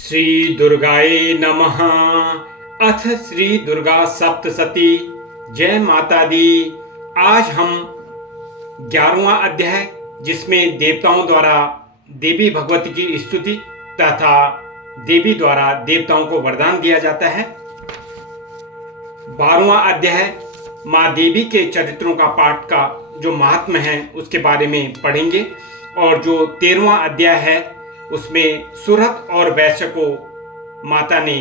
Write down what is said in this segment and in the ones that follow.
श्री दुर्गाय नमः। अथ श्री दुर्गा सप्तशती। जय माता दी। आज हम 11वां अध्याय, जिसमें देवताओं द्वारा देवी भगवती की स्तुति तथा देवी द्वारा देवताओं को वरदान दिया जाता है। 12वां अध्याय माँ देवी के चरित्रों का पाठ का जो महात्म्य है उसके बारे में पढ़ेंगे। और जो 13वां अध्याय है उसमें सुरत और वैश्य को माता ने,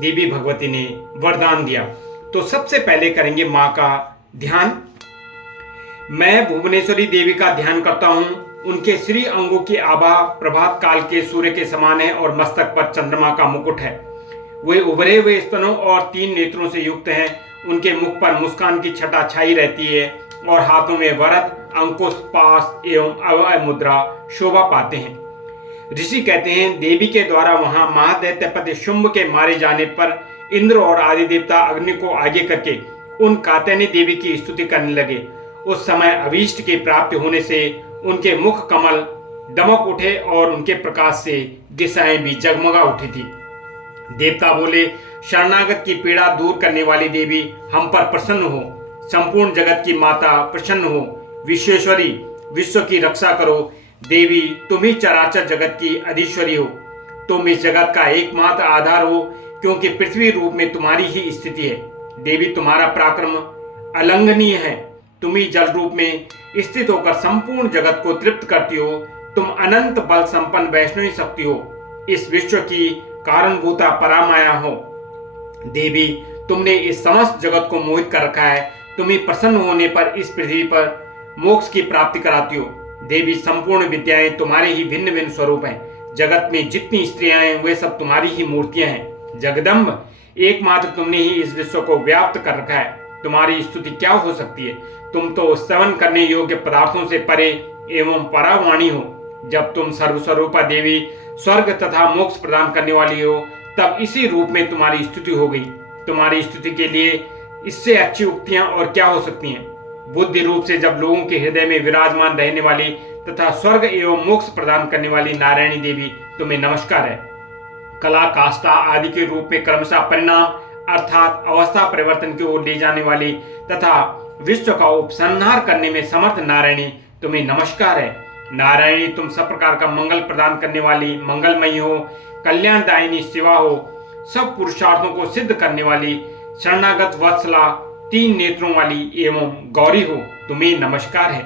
देवी भगवती ने वरदान दिया। तो सबसे पहले करेंगे माँ का ध्यान। मैं भुवनेश्वरी देवी का ध्यान करता हूँ। उनके श्री अंगों की आभा प्रभात काल के सूर्य के समान है और मस्तक पर चंद्रमा का मुकुट है। वे उभरे हुए स्तनों और 3 नेत्रों से युक्त हैं। उनके मुख पर मुस्कान की छटा छाई रहती है और हाथों में वरद, अंकुश, पास एवं अभय मुद्रा शोभा पाते हैं। ऋषि कहते हैं, देवी के द्वारा वहां महादैत्यपति शुंभ के मारे जाने पर इंद्र और आदि देवता अग्नि को आगे करके उन कात्यायनी देवी की स्तुति करने लगे। उस समय अभीष्ट की प्राप्ति होने से उनके मुख कमल दमक उठे और उनके प्रकाश से दिशाएं भी जगमगा उठी थी। देवता बोले, शरणागत की पीड़ा दूर करने वाली देवी हम पर प्रसन्न हो। संपूर्ण जगत की माता प्रसन्न हो। विश्वेश्वरी, विश्व की रक्षा करो। देवी, तुम ही चराचर जगत की अधीश्वरी हो। तुम इस जगत का एकमात्र आधार हो, क्योंकि पृथ्वी रूप में तुम्हारी ही स्थिति है। देवी, तुम्हारा पराक्रम अलंघनीय है। तुम ही जल रूप में स्थित होकर संपूर्ण जगत को तृप्त करती हो। तुम अनंत बल संपन्न वैष्णवी शक्ति हो। इस विश्व की कारणभूता परामाया हो। देवी, तुमने इस समस्त जगत को मोहित कर रखा है। तुम ही प्रसन्न होने पर इस पृथ्वी पर मोक्ष की प्राप्ति कराती हो। देवी, संपूर्ण विद्याएं तुम्हारे ही भिन्न भिन्न स्वरूप हैं। जगत में जितनी स्त्रियां हैं वे सब तुम्हारी ही मूर्तियां हैं। जगदम्ब, एकमात्र तुमने ही इस विश्व को व्याप्त कर रखा है। तुम्हारी स्तुति क्या हो सकती है। तुम तो सेवन करने योग्य पदार्थों से परे एवं परावाणी हो। जब तुम सर्वस्वरूपा देवी स्वर्ग तथा मोक्ष प्रदान करने वाली हो, तब इसी रूप में तुम्हारी स्तुति हो गई। तुम्हारी स्तुति के लिए इससे अच्छी उक्तियां और क्या हो सकती हैं। बुद्धि रूप से जब लोगों के हृदय में विराजमान रहने वाली तथा स्वर्ग एवं मोक्ष प्रदान करने वाली नारायणी देवी, तुम्हें नमस्कार है। कला, काष्ठा आदि के रूप में क्रमशः परिणाम अर्थात अवस्था परिवर्तन की ओर ले जाने वाली तथा विश्व का उपसंहार करने में समर्थ नारायणी, तुम्हें नमस्कार है। नारायणी, तुम सब प्रकार का मंगल प्रदान करने वाली मंगलमयी हो। कल्याणदायिनी शिवा हो। सब पुरुषार्थों को सिद्ध करने वाली शरणागत वत्सला, 3 नेत्रों वाली एवं गौरी हो। तुम्हें नमस्कार है।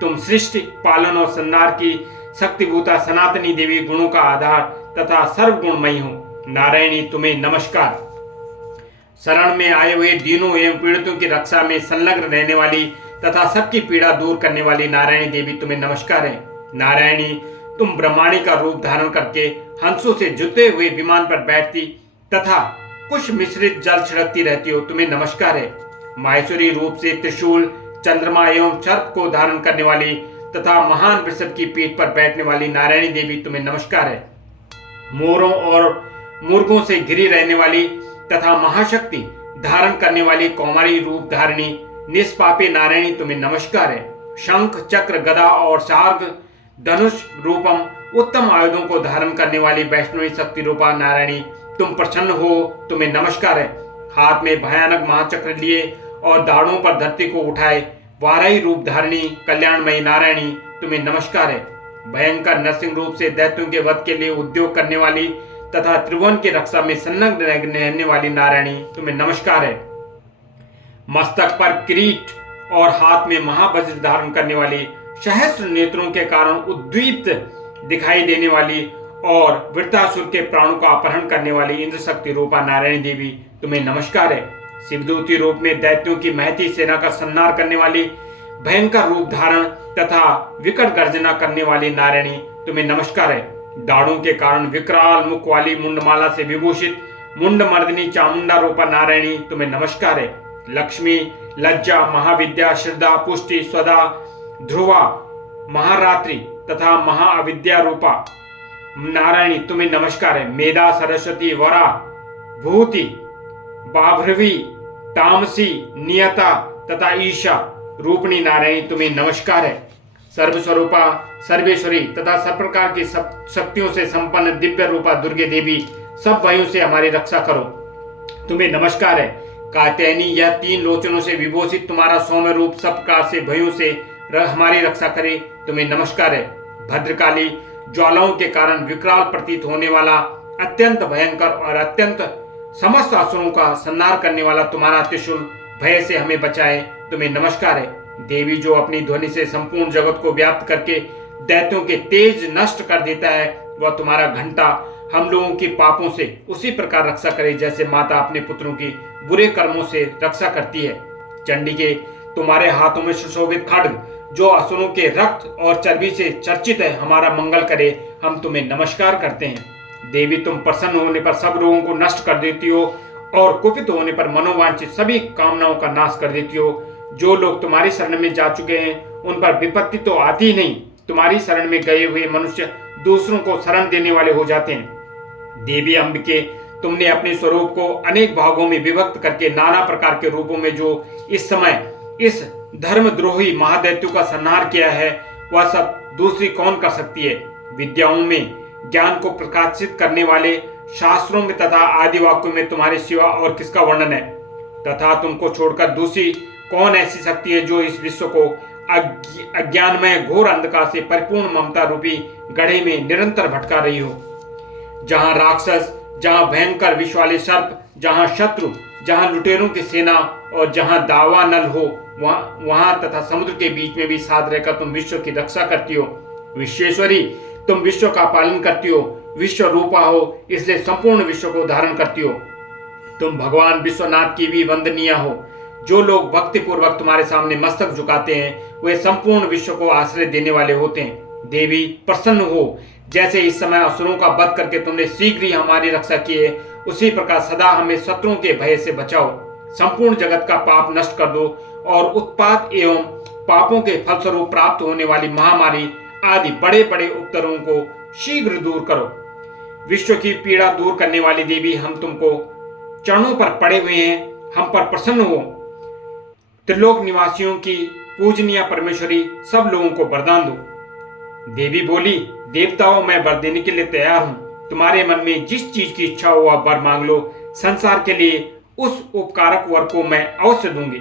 तुम सृष्टि, पालन और संहार की शक्तिभूता सनातनी देवी, गुणों का आधार तथा सर्वगुणमयी हो। नारायणी, तुम्हें नमस्कार। शरण में आए हुए दीनों एवं पीड़ितों की रक्षा में संलग्न रहने वाली तथा सबकी पीड़ा दूर करने वाली नारायणी देवी, तुम्हें नमस्कार है। नारायणी, तुम ब्रह्माणी का रूप धारण करके हंसों से जुते हुए विमान पर बैठती तथा कुछ मिश्रित जल छिड़कती रहती हो। तुम्हें नमस्कार है। माहेश्वरी रूप से त्रिशूल, चंद्रमा एवं सर्प को धारण करने वाली तथा महान वृषभ की पीठ पर बैठने वाली नारायणी देवी, तुम्हें नमस्कार है। मोरों और मुर्गों से घिरी रहने वाली तथा महाशक्ति धारण करने वाली कौमारी रूप धारिणी निष्पापी नारायणी, तुम्हें नमस्कार है। शंख, चक्र, गदा और सार्ग धनुष रूपम उत्तम आयुधों को धारण करने वाली वैष्णवी शक्ति रूपा नारायणी, तुम प्रसन्न हो। तुम्हें नमस्कार है। हाथ में भयानक महाचक्र लिए और दाढ़ों पर धरती को उठाए वाराही रूप धारिणी कल्याणमयी नारायणी, तुम्हें नमस्कार है। भयंकर नरसिंह रूप से दैत्यों के वध के लिए उद्योग करने वाली तथा त्रिभुवन की रक्षा में संलग्न रहने वाली नारायणी, तुम्हें नमस्कार है। मस्तक पर किरीट और हाथ में महावज्र धारण करने वाली, सहस्त्र नेत्रों के कारण उद्दीप्त दिखाई देने वाली और वृत्तासुर के प्राणों का अपहरण करने वाली इंद्र शक्ति रूपा नारायणी देवी, तुम्हें नमस्कार है। शिवदूती रूप में दैत्यों की महती सेना का संहार करने वाली, भयंकर रूप धारण तथा विकट गर्जना करने वाली नारायणी, तुम्हें नमस्कार है। दाढ़ों के कारण विकराल मुख वाली मुंडमाला से विभूषित मुंडमर्दिनी चामुंडा रूपा नारायणी, तुम्हें नमस्कार है। लक्ष्मी, लज्जा, महाविद्या, श्रद्धा, पुष्टि, स्वदा, ध्रुवा, महारात्रि तथा महाअविद्या रूपा नारायणी, तुम्हें नमस्कार है। मेधा, सरस्वती, वरा, भूति, बाभ्रवी, तामसी, नियता तथा ईशा रूपणी नारायणी, तुम्हें नमस्कार है। सर्वस्वरूपा सर्वेश्वरी तथा सब प्रकार की शक्तियों से संपन्न दिव्य रूपा दुर्गे देवी, सब भयों से हमारी रक्षा करो। तुम्हें नमस्कार है। कात्यायनी, यह 3 लोचनों से विभूषित तुम्हारा सौम्य रूप सब प्रकार से भयों से हमारी रक्षा करे, तुम्हें नमस्कार है। भद्रकाली, ज्वालाओं के कारण विकराल प्रतीत होने वाला, अत्यंत भयंकर और अत्यंत समस्त असुरों का संहार करने वाला तुम्हारा त्रिशूल भय से हमें बचाए, तुम्हें नमस्कार है। देवी, जो अपनी ध्वनि से संपूर्ण जगत को व्याप्त करके दैत्यों के तेज नष्ट कर देता है, वह तुम्हारा घंटा हम लोगों के पापों से उसी प्रकार रक्षा करे जैसे माता अपने पुत्रों की बुरे कर्मों से रक्षा करती है। चंडिके, तुम्हारे हाथों में सुशोभित खड्ग जो असुरों के रक्त और चर्बी से चर्चित है, हमारा मंगल करे, हम तुम्हें नमस्कार करते हैं। देवी, तुम प्रसन्न होने पर सब रोगों को नष्ट कर देती हो और कुपित होने पर मनोवांछित सभी कामनाओं का नाश कर देती हो। जो लोग तुम्हारी शरण में जा चुके हैं उन पर विपत्ति तो आती ही नहीं, तुम्हारी शरण में गए हुए मनुष्य दूसरों को शरण देने वाले हो जाते हैं। देवी अंबिके, तुमने अपने स्वरूप को अनेक भागों में विभक्त करके नाना प्रकार के रूपों में जो इस समय इस धर्मद्रोही महादैत्यों का संहार किया है, वह सब दूसरी कौन कर सकती है। विद्याओं में ज्ञान को प्रकाशित करने वाले शास्त्रों में तथा आदि वाक्यों में तुम्हारे सिवा और किसका वर्णन है, तथा तुमको छोड़कर दूसरी कौन ऐसी शक्ति है जो इस विश्व को अज्ञानमय घोर अंधकार से परिपूर्ण ममता रूपी गड्ढे में निरंतर भटका रही हो। जहां राक्षस, जहां भयंकर विष वाले सर्प, जहां शत्रु, जहां लुटेरों की सेना और जहां दावानल हो, वहां तथा समुद्र के बीच में भी साथ रहकर तुम विश्व की रक्षा करती हो। विश्वेश्वरी, तुम विश्व का पालन करती हो, विश्व रूपा हो, इसलिए संपूर्ण विश्व को धारण करती हो। तुम भगवान विश्वनाथ की भी वंदनीय हो। जो लोग भक्ति पूर्वक तुम्हारे सामने मस्तक झुकाते हैं, वे संपूर्ण विश्व को आश्रय देने वाले होते हैं। देवी, प्रसन्न हो। जैसे इस समय असुरों का वध करके तुमने शीघ्र ही हमारी रक्षा की है, उसी प्रकार सदा हमें शत्रुओं के भय से बचाओ। संपूर्ण जगत का पाप नष्ट कर दो और उत्पात एवं पापों के फलस्वरूप प्राप्त होने वाली महामारी आदि बड़े बड़े उपद्रवों को शीघ्र दूर करो। विश्व की पीड़ा दूर करने वाली देवी, हम तुमको चरणों पर पड़े हुए हैं, हम पर प्रसन्न हो। त्रिलोक निवासियों की पूजनीय परमेश्वरी, सब लोगों को वरदान दो। देवी बोली, देवताओं, मैं वर देने के लिए तैयार हूं। तुम्हारे मन में जिस चीज की इच्छा हो वह वर मांग लो। संसार के लिए उस उपकारक वर को मैं अवश्य दूंगी।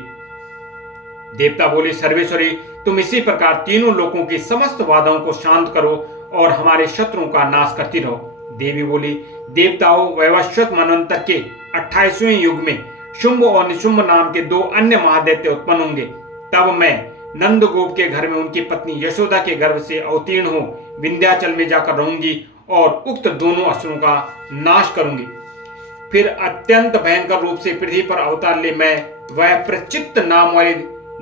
देवता बोले, सर्वेश्वरी, तुम इसी प्रकार तीनों लोकों की समस्त बाधाओं को शांत करो और हमारे शत्रुओं का नाश करती रहो। देवी बोली, देवताओं, वैवस्वत मनवंतर के 28वें युग में शुंभ और निशुंभ नाम के 2 अन्य महादैत्य उत्पन्न होंगे। तब मैं नंदगोप के घर में उनकी पत्नी यशोदा के गर्भ से अवतीर्ण हो विंध्याचल में जाकर रहूंगी और उक्त दोनों असुरों का नाश करूंगी। फिर अत्यंत भयंकर रूप से पृथ्वी पर अवतार ले मैं वह प्रचित्त नाम वाले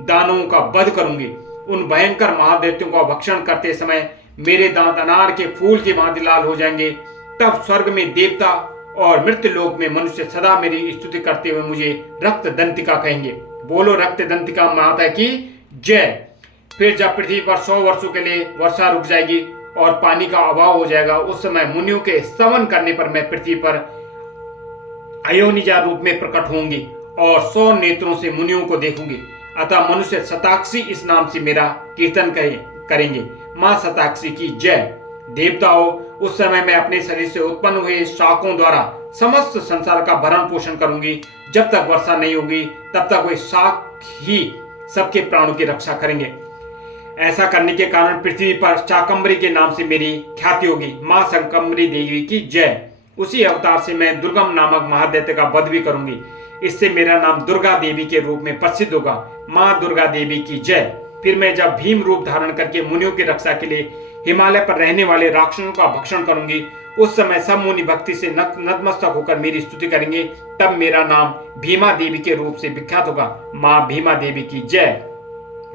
दानवों का वध करूंगी। उन भयंकर महादैत्यों का भक्षण करते समय मेरे दांत अनार के फूल की भांति लाल हो जाएंगे। तब स्वर्ग में देवता और मृत्यु लोक में मनुष्य सदा मेरी स्तुति करते हुए मुझे रक्त दंतिका कहेंगे। बोलो रक्त दंतिका माता की जय। फिर जब पृथ्वी पर 100 वर्षों के लिए वर्षा रुक जाएगी और पानी का अभाव हो जाएगा, उस समय मुनियों के स्तवन करने पर मैं पृथ्वी पर अयोनिजा रूप में प्रकट होंगी और 100 नेत्रों से मुनियों को देखूंगी। अतः मनुष्य शताक्षी इस नाम से मेरा कीर्तन करेंगे। मां शताक्षी की जय। देवताओं, उस समय मैं अपने शरीर से उत्पन्न हुए शाकों द्वारा समस्त संसार का भरण पोषण करूंगी। जब तक वर्षा नहीं होगी तब तक वे शाक ही सबके प्राणों की रक्षा करेंगे। ऐसा करने के कारण पृथ्वी पर शाकंभरी के नाम से मेरी ख्याति होगी। मां शाकंभरी देवी की जय। उसी अवतार से मैं दुर्गम नामक महादैत्य का वध भी करूंगी। इससे मेरा नाम दुर्गा देवी के रूप में प्रसिद्ध होगा। मां दुर्गा देवी की जय। फिर मैं जब भीम रूप धारण करके मुनियों की रक्षा के लिए हिमालय पर रहने वाले राक्षसों का भक्षण करूंगी, उस समय सब मुनि भक्ति से नतमस्तक होकर मेरी स्तुति करेंगे। तब मेरा नाम भीमा देवी के रूप से विख्यात होगा। मां भीमा देवी की जय।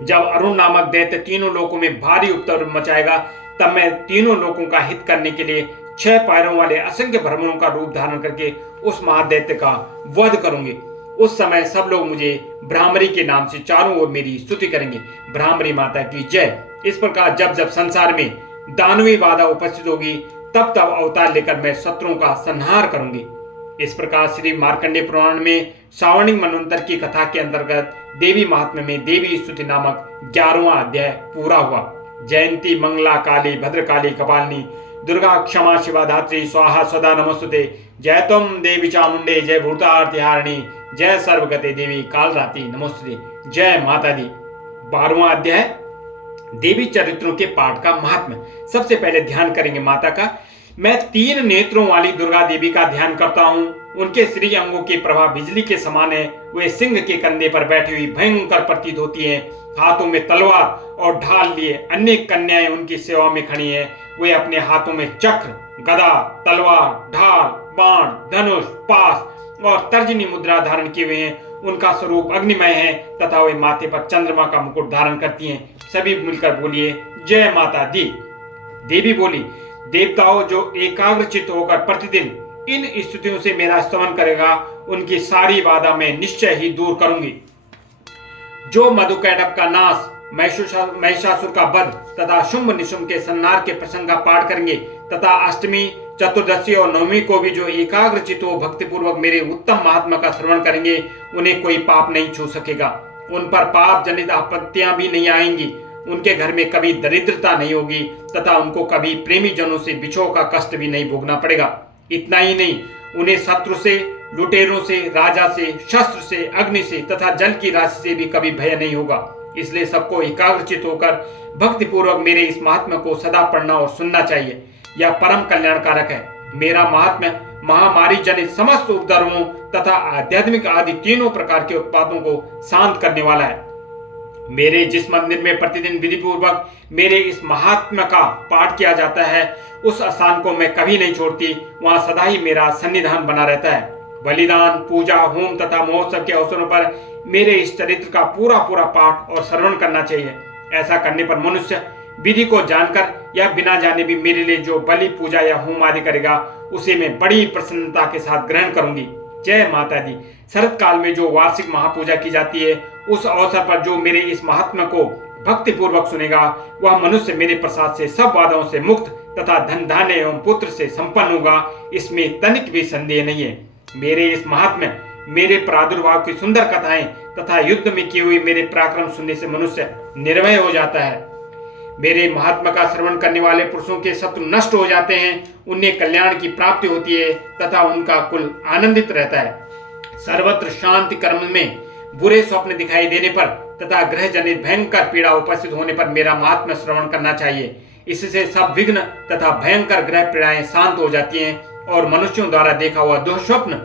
जब अरुण नामक दैत्य तीनों लोकों में भारी उपद्रव मचाएगा, तब मैं तीनों लोकों का हित करने के लिए 6 पैरों वाले असंख्य भ्रमरों का रूप धारण करके उस महादैत्य का वध करूंगी। उस समय सब लोग मुझे भ्रामरी के नाम से चारों ओर मेरी स्तुति करेंगे। भ्रामरी माता की जय। इस प्रकार जब जब संसार में दानवी बाधा उपस्थित होगी, तब तब अवतार लेकर मैं शत्रुओं का संहार करूंगी। इस प्रकार श्री मार्कंडेय पुराण में श्रावणी मनवंतर की कथा के अंतर्गत देवी महात्म्य में देवी स्तुति नामक 11वां अध्याय पूरा हुआ। जयंती मंगला काली भद्रकाली कपालिनी दुर्गा क्षमा शिवा धात्री स्वाहा सदा नमस्तुते। जय तुम देवी चामुंडे जय भूतार्तिहारिणी जय सर्वगते देवी कालरात्रि नमस्तुते। जय माता दी। 12वां अध्याय देवी चरित्रों के पाठ का महात्म्य। सबसे पहले ध्यान करेंगे माता का। मैं 3 नेत्रों वाली दुर्गा देवी का ध्यान करता हूँ। उनके श्री अंगों की प्रभा बिजली के समान है। वे सिंह के कंधे पर बैठी हुई भयंकर प्रतीत होती हैं। हाथों में तलवार और ढाल लिए अनेक कन्याएं उनकी सेवा में खड़ी हैं। वे अपने हाथों में चक्र, गदा, तलवार, ढाल, बाण, धनुष, पास और तर्जनी मुद्रा धारण किए हुए हैं। उनका स्वरूप अग्निमय है तथा वे माथे पर चंद्रमा का मुकुट धारण करती हैं। सभी मिलकर बोलिए जय माता दी। देवी बोली, देवताओं जो एकाग्रचित होकर प्रतिदिन इन स्तुतियों से मेरा स्तवन करेगा, उनकी सारी बाधा मैं निश्चय ही दूर करूंगी। जो मधुकैटभ का नाश, महिषासुर का वध तथा शुंभ निशुंभ के संहार के प्रसंग का पाठ करेंगे तथा अष्टमी, चतुर्दशी और नवमी को भी जो एकाग्रचित हो भक्तिपूर्वक मेरे उत्तम महात्मा का श्रवण करेंगे, उन्हें कोई पाप नहीं छू सकेगा। उन पर पाप जनित आपत्तियां भी नहीं आएंगी। उनके घर में कभी दरिद्रता नहीं होगी तथा उनको कभी प्रेमी जनों से बिछोह का कष्ट भी नहीं भोगना पड़ेगा। इतना ही नहीं, उन्हें शत्रु से, लुटेरों से, राजा से, शस्त्र से, अग्नि से तथा जल की राशि से भी कभी भय नहीं होगा। इसलिए सबको एकाग्रचित होकर भक्तिपूर्वक मेरे इस महात्म्य को सदा पढ़ना और सुनना चाहिए। यह परम कल्याणकारक है। मेरा महात्म्य महामारी जनित समस्त उपद्रवों तथा आध्यात्मिक आदि तीनों प्रकार के उत्पादों को शांत करने वाला है। मेरे जिस मंदिर में प्रतिदिन विधि पूर्वक मेरे इस महात्म्य का पाठ किया जाता है, उस स्थान को मैं कभी नहीं छोड़ती। वहां सदा ही मेरा सन्निधान बना रहता है। बलिदान, पूजा, होम तथा महोत्सव के अवसरों पर मेरे इस चरित्र का पूरा पाठ और श्रवण करना चाहिए। ऐसा करने पर मनुष्य विधि को जानकर या बिना जाने भी मेरे लिए जो बलि, पूजा या होम आदि करेगा, उसे मैं बड़ी प्रसन्नता के साथ ग्रहण करूंगी। जय माता दी। शरत काल में जो वार्षिक महापूजा की जाती है, उस अवसर पर जो मेरे इस महात्म्य को भक्ति पूर्वक सुनेगा, वह मनुष्य मेरे प्रसाद से सब बाधाओं से मुक्त तथा धन धान्य एवं पुत्र से संपन्न होगा। इसमें तनिक भी संदेह नहीं है। मेरे इस महात्म्य, मेरे प्रादुर्भाव की सुंदर कथाएं तथा युद्ध में किए हुए मेरे पराक्रम सुनने से मनुष्य निर्भय हो जाता है। मेरे महात्मा का श्रवण करने वाले पुरुषों के शत्रु नष्ट हो जाते हैं। उन्हें कल्याण की प्राप्ति होती है तथा उनका कुल आनंदित रहता है। सर्वत्र शांति कर्म में बुरे स्वप्न दिखाई देने पर तथा ग्रह जनित भयंकर पीड़ा उपस्थित होने पर मेरा महात्मा श्रवण करना चाहिए। इससे सब विघ्न तथा भयंकर ग्रह पीड़ाएं शांत हो जाती हैं और मनुष्यों द्वारा देखा हुआ दुःस्वप्न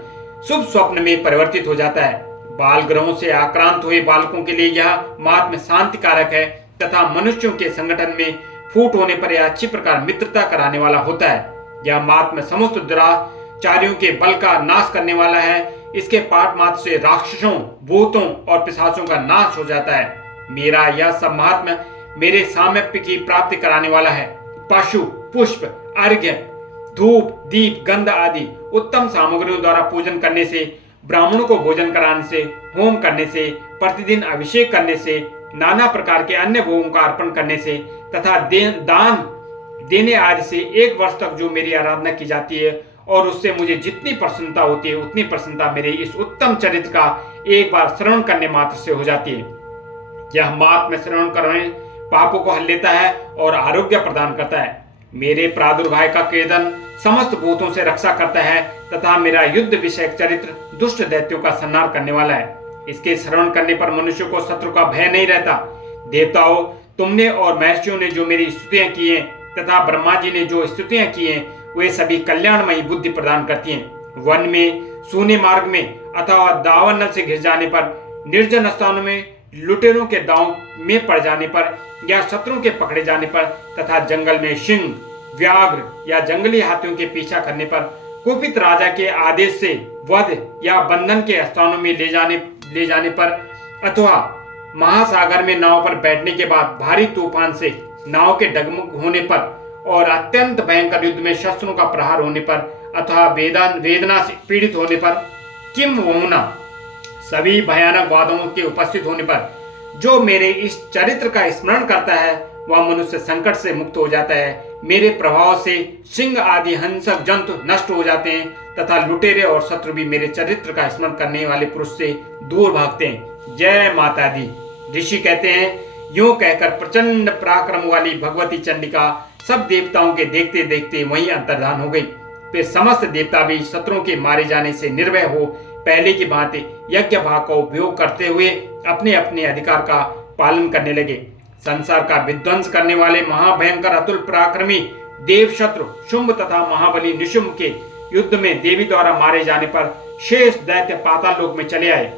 शुभ स्वप्न में परिवर्तित हो जाता है। बाल ग्रहों से आक्रांत हुए बालकों के लिए यह महात्म्य शांति कारक है तथा मनुष्यों के संगठन में फूट होने पर यह अच्छी प्रकार मित्रता कराने वाला होता है। यह महात्म्य समस्त दुराचारियों के बल का नाश करने वाला है। इसके पाठ मात्र से राक्षसों, भूतों और पिशाचों का नाश हो जाता है। मेरा यह सब महात्म्य मेरे सामीप्य की प्राप्ति कराने वाला है। पशु, पुष्प, अर्घ्य, धूप, दीप, गंध आदि उत्तम सामग्रियों द्वारा पूजन करने से, ब्राह्मणों को भोजन कराने से, होम करने से, प्रतिदिन अभिषेक करने से, नाना प्रकार के अन्य भोगों का अर्पण करने से तथा दान देने आदि से 1 वर्ष तक जो मेरी आराधना की जाती है और उससे मुझे जितनी प्रसन्नता होती है, उतनी प्रसन्नता मेरे इस उत्तम चरित्र का एक बार श्रवण करने मात्र से हो जाती है। यह महात्म्य श्रवण करने पापों को हल लेता है और आरोग्य प्रदान करता है। मेरे प्रादुर्भाव का कीर्तन समस्त भूतों से रक्षा करता है तथा मेरा युद्ध विषयक चरित्र दुष्ट दैत्यों का संहार करने वाला है। इसके श्रवण करने पर मनुष्य को शत्रु का भय नहीं रहता। देवताओं, तुमने और महर्षियों ने जो मेरी स्तुतियां की हैं तथा ब्रह्मा जी ने जो स्तुतियां की हैं, वे सभी कल्याणमयी बुद्धि प्रदान करती हैं। वन में, सूने मार्ग में अथवा दावन नल से घिर जाने पर, निर्जन स्थानों में लुटेरों के दांव में पड़ जाने पर या शत्रुओं के पकड़े जाने पर तथा जंगल में सिंह, व्याघ्र या जंगली हाथियों के पीछा करने पर, कुपित राजा के आदेश से वध या बंधन के स्थानों में ले जाने पर अथवा महासागर में नाव पर बैठने के बाद भारी तूफान से नाव के डगमग होने पर और अत्यंत भयंकर युद्ध में शस्त्रों का प्रहार होने पर अथवा वेदना से पीड़ित होने पर, किम वमुना सभी भयानक बाधाओं के उपस्थित होने पर जो मेरे इस चरित्र का स्मरण करता है, वह मनुष्य संकट से मुक्त हो जाता है। मेरे प्रभाव से सिंह आदि हिंसक जंतु नष्ट हो जाते हैं तथा लुटेरे और शत्रु भी मेरे चरित्र का स्मरण करने वाले पुरुष से दूर भागते हैं। जय माता दी। ऋषि कहते हैं, यूं कहकर प्रचंड पराक्रम वाली भगवती चंडिका सब देवताओं के देखते देखते वहीं अंतर्धान हो गई। फिर समस्त देवता भी शत्रुओं के मारे जाने से निर्भय हो पहले की भांति यज्ञ भाग का उपयोग करते हुए अपने अपने अधिकार का पालन करने लगे। संसार का विध्वंस करने वाले महाभयंकर अतुल पराक्रमी देव शत्रु शुंभ तथा महाबली निशुंभ के युद्ध में देवी द्वारा मारे जाने पर शेष दैत्य पाताल लोक में चले आए।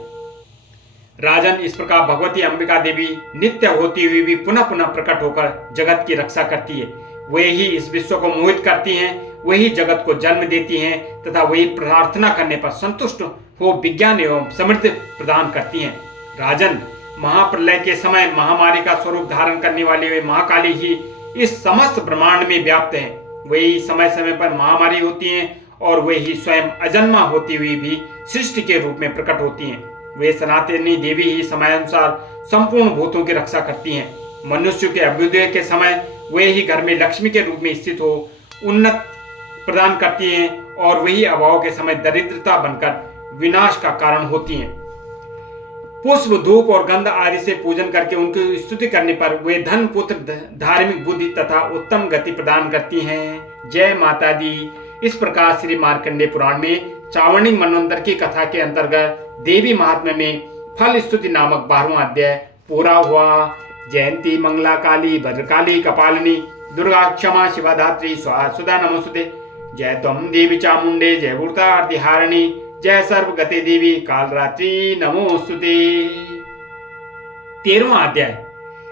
राजन, इस प्रकार भगवती अंबिका देवी नित्य होती हुई भी पुनः पुनः प्रकट होकर जगत की रक्षा करती है। वे ही इस विश्व को मोहित करती हैं, वही जगत को जन्म देती हैं तथा वही प्रार्थना करने पर संतुष्ट हो विज्ञान एवं समृद्धि प्रदान करती हैं। राजन, महाप्रलय के समय महामारी का स्वरूप धारण करने वाली वे महाकाली ही इस समस्त ब्रह्मांड में व्याप्त हैं। वही समय समय पर महामारी होती हैं और वे ही स्वयं अजन्मा होती हुई भी सृष्टि के रूप में प्रकट होती हैं। वे सनातनी देवी ही समयानुसार संपूर्ण भूतों की रक्षा करती हैं। मनुष्य के अभ्युदय के समय वे ही घर में लक्ष्मी के रूप में स्थित हो उन्नत प्रदान करती हैं और वही अभाव के समय दरिद्रता बनकर विनाश का कारण होती हैं। पुष्प, धूप और गंध आदि से पूजन करके उनकी स्तुति करने पर वे धन, पुत्र, धार्मिक बुद्धि तथा उत्तम गति प्रदान करती हैं। जय माता दी। इस प्रकार श्री मार्कंडेय पुराण में चावणी मनवंतर की कथा के अंतर्गत देवी महात्म्य में फल स्तुति नामक 12वां अध्याय पूरा हुआ। जयंती मंगला काली भद्रकाली कपालिनी दुर्गा क्षमा शिवा धात्री स्वाहा सुधा नमोस्तुते। जय त्वं देवी चामुंडे जय भूतार्तिहारिणी जय सर्वगते देवी कालरात्रि नमोस्तुते। 13वां अध्याय,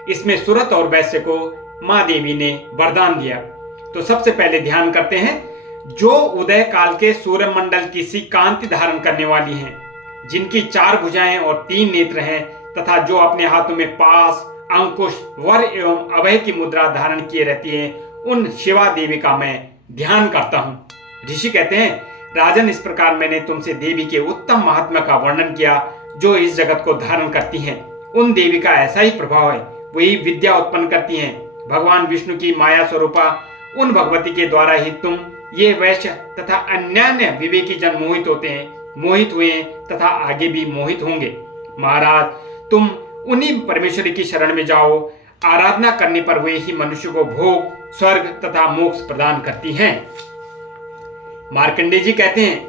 इसमें सुरत और वैश्य को मां देवी ने वरदान दिया। तो सबसे पहले ध्यान करते हैं, जो उदय काल के सूर्य मंडल की सी कांति धारण करने वाली हैं, जिनकी 4 भुजाएं और 3 नेत्र हैं तथा जो अपने हाथों में पास, अंकुश, वर एवं अभय की मुद्रा धारण किए रहती हैं, उन शिवा देवी का मैं ध्यान करता हूं। ऋषि कहते हैं, राजन, इस प्रकार मैंने तुमसे देवी के उत्तम महात्मा का वर्णन किया जो इस जगत को धारण करती हैं। उन देवी का ऐसा ही प्रभाव है, वही विद्या उत्पन्न करती हैं। भगवान विष्णु की माया स्वरूपा उन भगवती के द्वारा ही तुम ये वैश्य तथा अन्यान्य विवेकी जन मोहित होते हैं, मोहित हुए तथा आगे भी मोहित होंगे। महाराज, तुम उन्हीं परमेश्वरी की शरण में जाओ। आराधना करने पर वे ही मनुष्य को भोग, स्वर्ग तथा मोक्ष प्रदान करती हैं। मार्कंडेय जी कहते हैं,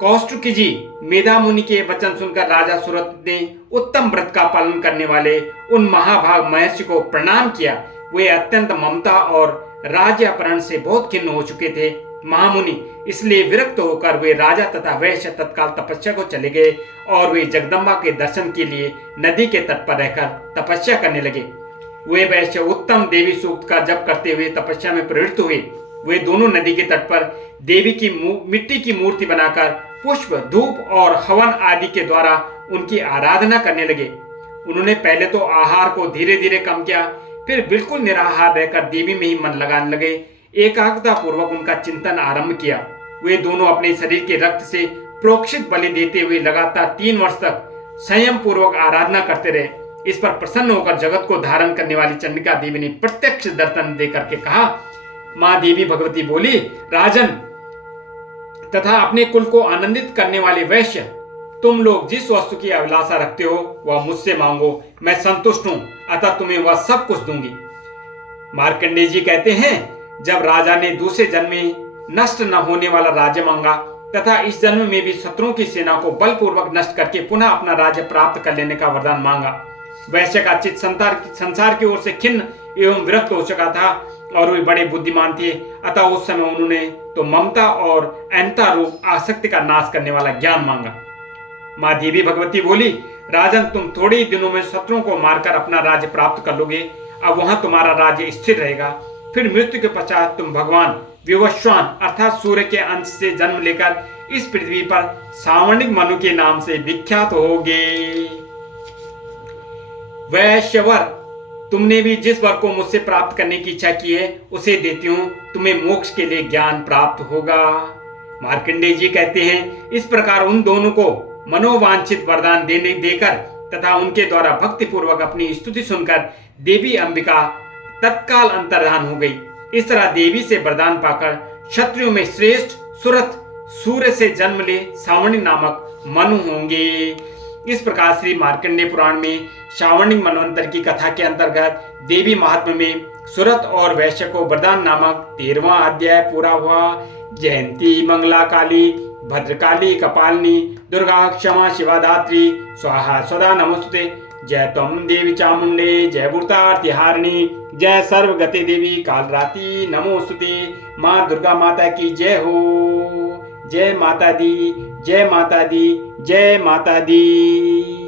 कौष्टुकी जी, मेधा मुनि के वचन सुनकर राजा सुरत ने उत्तम व्रत का पालन करने वाले उन महाभाग महर्षि को प्रणाम किया। वे अत्यंत ममता और राज्य अपहरण से बहुत खिन्न हो चुके थे। महामुनि, इसलिए विरक्त होकर वे राजा तथा वैश्य तत्काल तपस्या को चले गए और वे जगदम्बा के दर्शन के लिए नदी के तट पर रहकर तपस्या करने लगे। वे वैश्य उत्तम देवी सूक्त का जप करते हुए तपस्या में प्रवृत्त हुए। वे दोनों नदी के तट पर देवी की मिट्टी की मूर्ति बनाकर पुष्प, धूप और हवन आदि के द्वारा उनकी आराधना करने लगे। उन्होंने पहले तो आहार को धीरे धीरे कम किया, फिर बिल्कुल निराहार रहकर देवी में ही मन लगाने लगे। एकाग्रता पूर्वक उनका चिंतन आरंभ किया। वे दोनों अपने शरीर के रक्त से प्रोक्षित बलि देते हुए लगातार 3 वर्ष तक संयम पूर्वक आराधना करते रहे। इस पर प्रसन्न होकर जगत को धारण करने वाली चंडिका देवी ने प्रत्यक्ष दर्शन देकर के कहा। मां देवी भगवती बोली, राजन तथा अपने कुल को आनंदित करने वाले वैश्य, तुम लोग जिस वस्तु की अभिलाषा रखते हो वह मुझसे मांगो, मैं संतुष्ट हूं, अतः तुम्हें वह सब कुछ दूंगी। मार्कंडेय जी कहते हैं, जब राजा ने दूसरे जन्म में नष्ट न होने वाला राज्य मांगा तथा इस जन्म में भी शत्रुओं की सेना को बलपूर्वक नष्ट करके पुनः अपना राज्य प्राप्त कर लेने का वरदान मांगा। वैश्य का चित्त संसार की ओर से खिन्न एवं विरक्त हो चुका था और वे बड़े बुद्धिमान थे, अतः उस समय उन्होंने तो ममता और अहंता रूप आसक्ति का नाश करने वाला ज्ञान मांगा। मां देवी भगवती बोली, राजन, तुम थोड़े ही दिनों में शत्रुओं को मारकर अपना राज्य प्राप्त कर लोगे। अब वहां तुम्हारा राज्य स्थिर रहेगा। फिर मृत्यु के पश्चात तुम भगवान विवस्वान अर्थात सूर्य के अंश से जन्म लेकर इस पृथ्वी पर सावर्णिक मनु के नाम से विख्यात होगे। वैश्यवर, तुमने भी जिस वर को मुझसे प्राप्त करने की इच्छा की है उसे देती हूँ, तुम्हें मोक्ष के लिए ज्ञान प्राप्त होगा। मार्कंडेय जी कहते हैं, इस प्रकार उन दोनों को मनोवांछित वरदान देकर तथा उनके द्वारा भक्ति पूर्वक अपनी स्तुति सुनकर देवी अंबिका तत्काल अंतर्धान हो गई। इस तरह देवी से वरदान पाकर क्षत्रियों में श्रेष्ठ सुरथ सूर्य से जन्म ले सावर्णी नामक मनु होंगे। इस प्रकार श्री मार्कंडेय पुराण में श्रावणिक मनवंतर की कथा के अंतर्गत देवी महात्म्य में सुरत और वैश्य को वरदान नामक 13वां अध्याय पूरा हुआ। जयंती मंगला काली, भद्रकाली कपालिनी, दुर्गा क्षमा शिवा धात्री, स्वाहा सदा नमोस्तुते। जय त्वं देवी चामुंडे, जय भूतार्तिहारिणी, जय सर्वगते देवी कालरात्रि नमोस्तुते। माँ दुर्गा माता की जय हो। जय माता दी, जय माता दी, जय माता दी।